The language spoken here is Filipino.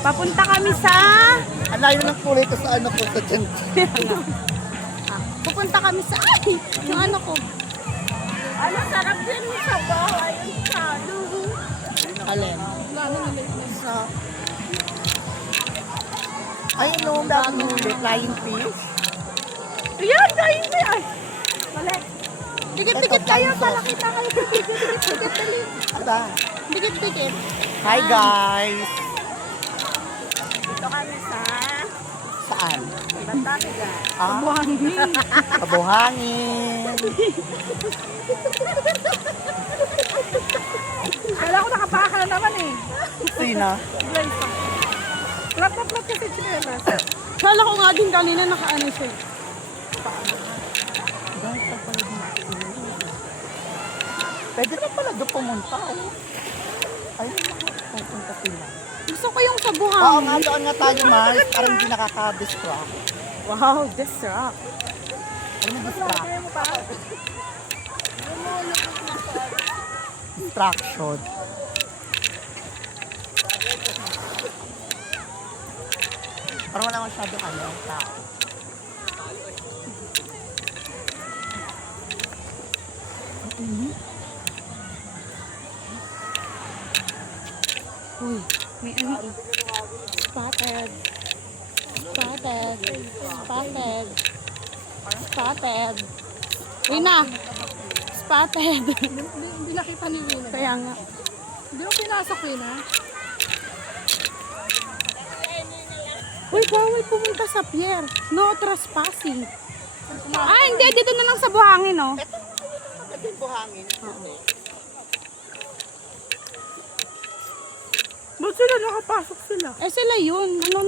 Papunta kami sa... Ang layo ng kulay ko sa ano ko sa dyan. Pupunta kami sa... Ay! Yung ano ko. Ano, sarap din sa bahay. Alin? Sa... Ay, no, dami huli. Flying fish. Ayan, tayo na. Ay! Mali. Dikit-dikit Ito, kayo flying para sauce. kita kayo. Dikit-dikit. Dali. Aba. Dikit-dikit. Hi, guys. Dito kami sa... Saan? Bantaniga. Ah, Buhangin. kabuhangin. Kala ko nakapaka na naman eh. Sina? Plat na plat kasi chinelas. Kala ko nga din kanina nakaano siya. Pwede na pala doon pumunta. Oh. Ayun na, pupunta sila. Gusto ko yung sa Oo buhangin. nga, doon nga tayo, Mars. Parang hindi nakaka-distract. Wow, this rock. Ano na-distract? Distraction. Parang wala masyadong ano, tao. Uy, may ano. Spotted. Spotted. Spotted. Spotted. Uy na. Spotted. Hindi nakita ni Wina. Kaya nga. Hindi mo pinasok, Wina. Uy, bawal pumunta sa pier. No trespassing. Ah, hindi. Dito na lang sa buhangin, oh. Maganda yung buhangin. Ba't sila nakapasok sila? Eh sila yun. Ano